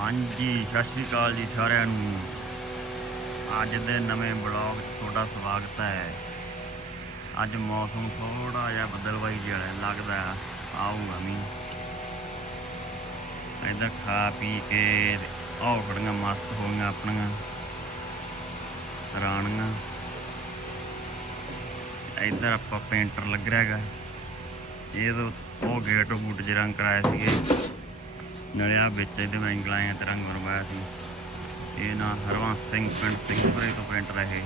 ਹਾਂਜੀ, ਸਤਿ ਸ਼੍ਰੀ ਅਕਾਲ ਜੀ ਸਾਰਿਆਂ ਨੂੰ। ਅੱਜ ਦੇ ਨਵੇਂ ਬਲੌਗ 'ਚ ਤੁਹਾਡਾ ਸਵਾਗਤ ਹੈ। ਅੱਜ ਮੌਸਮ ਥੋੜਾ ਜਿਹਾ ਬਦਲਵਾਈ ਜਿਹਾ ਲੱਗਦਾ, ਆਊਗਾ ਮੀਂਹ। ਇੱਧਰ ਖਾ ਪੀ ਕੇ ਆਹ ਮਸਤ ਹੋਈਆਂ ਆਪਣੀਆਂ, ਰਾਣੀਆਂ। ਇੱਧਰ ਆਪਾਂ ਪੇਂਟਰ ਲੱਗ ਰਿਹਾ ਹੈਗਾ ਇਹ ਉਹ ਗੇਟ ਬੂਟ ਚ ਰੰਗ ਕਰਾਏ ਸੀਗੇ। ਨਲਿਆ ਆ ਵਿੱਚ ਇਹਦੇ ਮੈਂ ਇੰਗਲਾਇਆ ਤੇ ਰੰਗ ਬਣਵਾਇਆ ਸੀ। ਇਹ ਨਾ ਹਰਵੰਸ ਸਿੰਘ ਪਿੰਡ, ਸਿੰਘਪੁਰੇ ਤੋਂ ਪਿੰਡ ਰਹੇ।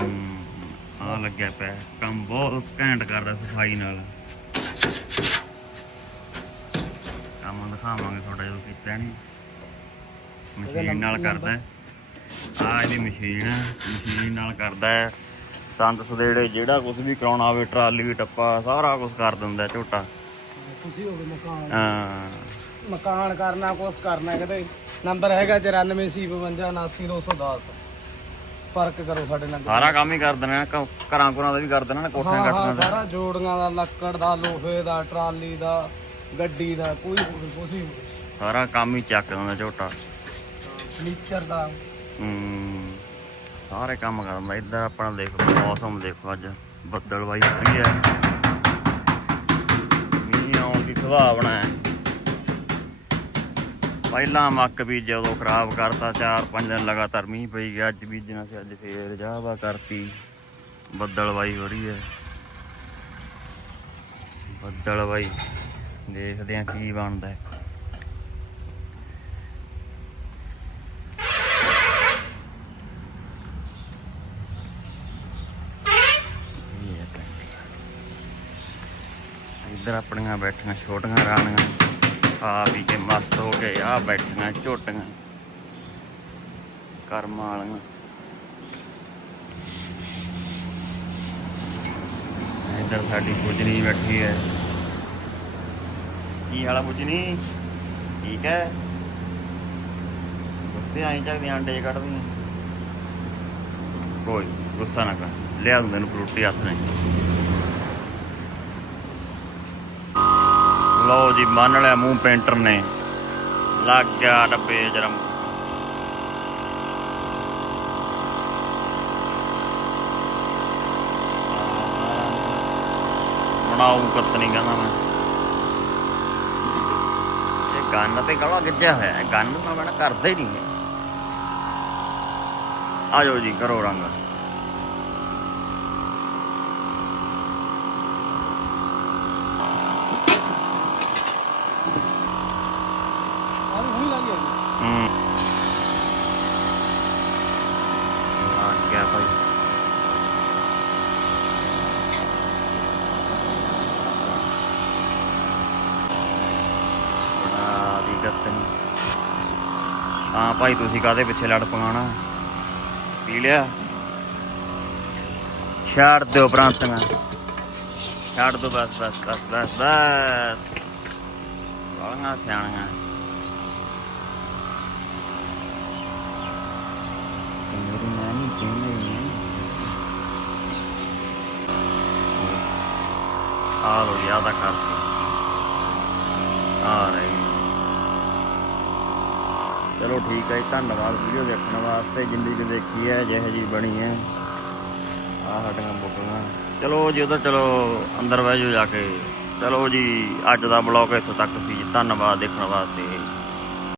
ਇਹ ਆ ਲੱਗਿਆ ਪਿਆ। ਕੰਮ ਬਹੁਤ ਘੈਂਟ ਕਰਦਾ ਸਫ਼ਾਈ ਨਾਲ। ਕੰਮ ਦਿਖਾਵਾਂਗੇ ਤੁਹਾਡਾ ਜਦੋਂ ਕੀਤਾ ਨਹੀਂ ਮਸ਼ੀਨ ਨਾਲ ਕਰਦਾ। ਆ ਇਹਦੀ ਮਸ਼ੀਨ ਮਸ਼ੀਨ ਨਾਲ ਕਰਦਾ ਹੈ। ਸੰਦ ਸਦੇੜੇ ਜਿਹੜਾ ਕੁਝ ਵੀ ਕਰਾਉਣਾ ਹੋਵੇ, ਟਰਾਲੀ, ਟੱਪਾ, ਸਾਰਾ ਕੁਝ ਕਰ ਦਿੰਦਾ ਝੋਟਾ। ਹੋਵੇ ਮਕਾਨ। ਹਾਂ। ਮਕਾਨ ਕਰਨਾ ਕੁਛ ਕਰਨਾ ਕਿਤੇ। ਨੰਬਰ ਹੈਗਾ 9455 ਫ਼ਰਕ ਕਰੋ ਸਾਡੇ ਨਾਲ। ਸਾਰਾ ਕੰਮ ਹੀ ਕਰ ਦੇਣਾ ਘ- ਘਰਾਂ ਘਰਾਂ ਦਾ ਵੀ ਕਰ ਦੇਣਾ ਨਾ ਕੋਠਿਆਂ ਹਾਂ ਸਾਰਾ। ਜੋੜੀਆਂ ਦਾ ਲੱਕੜ ਦਾ ਲੋਹੇ ਦਾ ਟਰਾਲੀ ਦਾ ਗੱਡੀ ਦਾ ਕੋਈ ਕੁਛ ਹੀ ਸਾਰਾ ਕੰਮ ਹੀ ਚੱਕ ਦਿੰਦਾ ਝੋਟਾ। ਫਰਨੀਚਰ ਦਾ। ਹੂੰ ਸਾਰੇ ਕੰਮ ਕਰਦਾ। ਇੱਧਰ ਆਪਣਾ ਦੇਖੋ ਮੌਸਮ ਦੇਖੋ ਅੱਜ। ਬੱਦਲਵਾਈ ਹੋ ਰਹੀ ਹੈ ਆਉਣ ਦੀ ਸੰਭਾਵਨਾ ਹੈ ਪਹਿਲਾਂ ਮੱਕ ਵੀ ਜਦੋਂ ਖਰਾਬ ਕਰਤਾ 4-5 ਦਿਨ ਲਗਾਤਾਰ ਮੀਂਹ ਪਈ ਗਿਆ, ਅੱਜ ਬੀਜਣਾ ਸੀ ਅੱਜ ਫੇਰ ਜਾਵਾ ਕਰਤੀ। ਬੱਦਲਵਾਈ ਹੋ ਰਹੀ ਹੈ ਬੱਦਲਵਾਈ, ਦੇਖਦੇ ਆ ਕੀ ਬਣਦਾ ਹੈ ਪਿੰਡ। ਇੱਧਰ ਆਪਣੀਆਂ ਬੈਠੀਆਂ, ਛੋਟੀਆਂ ਰਾਣੀਆਂ। ਆ ਵੀ ਕੇ ਮਸਤ ਹੋ ਗਏ ਆ ਬੈਠੀਆਂ ਝੋਟੀਆਂ। ਕਰਮ ਵਾਲੀਆਂ। ਇੱਧਰ ਸਾਡੀ ਪੁਜਨੀ ਬੈਠੀ ਹੈ। ਕੀ ਹਾਲਾ ਪੁਜਨੀ ਠੀਕ ਹੈ? ਗੁੱਸੇ ਆਈ ਚੱਕਦੀਆਂ, ਅੰਡੇ ਕੱਢਦੀ ਕੋਈ ਗੁੱਸਾ ਨਾ ਕਰ। ਲਿਆ ਦੂੰ ਤੈਨੂੰ ਫਰੂਟੀ ਹੱਥ ਨਹੀਂ ਲਓ ਜੀ ਮੰਨ ਲਿਆ ਮੂੰਹ ਪੇਂਟਰ ਨੇ। ਲੱਗ ਗਿਆ ਡੱਬੇ ਜਰਮ। ਬਣਾਉ ਕੱਤ ਨਹੀਂ ਕਹਿੰਦਾ ਮੈਂ। ਇਹ ਗੰਨ ਤੇ ਗਲਾ ਗਿੱਜਿਆ ਹੋਇਆ ਹੈ, ਗੰਨ ਤਾਂ ਮੈਂ ਕਰਦਾ ਹੀ ਨਹੀਂ ਹੈ ਜੀ, ਕਰੋ ਰੰਗ ਆ ਵੀ ਹੁਣੀ ਲੱਗੀ ਹੋਈ ਹੂੰ ਆ ਗਿਆ ਭਾਈ ਆ ਦੀ ਗੱਤ ਹਾਂ ਭਾਈ ਤੁਸੀਂ ਕਾਦੇ ਪਿੱਛੇ ਲੜ ਪਗਾਣਾ ਪੀ ਲਿਆ। ਛੱਡ ਦਿਓ ਪ੍ਰਾਂਤਾਂ ਛੱਡ ਦਿਓ ਬਸ ਬਸ ਬਸ ਬਸ ਬਸ। ਬਾਲਾਂ ਸਿਆਣੀਆਂ। ਆ ਲੋ ਯਾਦਾ ਕਰਤੀ ਆ ਰਹੀ। ਚਲੋ ਠੀਕ ਹੈ ਜੀ, ਧੰਨਵਾਦ ਵੀਡੀਓ ਦੇਖਣ ਵਾਸਤੇ। ਜਿੰਨੀ ਕਿ ਦੇਖੀ ਹੈ ਜਿਹੇ ਜੀ ਬਣੀ ਹੈ। ਆ ਸਾਡੀਆਂ ਬੁੱਕੀਆਂ ਚਲੋ ਜੀ ਉਧਰ ਚਲੋ ਅੰਦਰ ਬਹਿ ਜਾਓ ਜਾ ਕੇ। ਚਲੋ ਜੀ ਅੱਜ ਦਾ ਬਲੌਗ ਇੱਥੋਂ ਤੱਕ ਸੀ ਧੰਨਵਾਦ ਦੇਖਣ ਵਾਸਤੇ।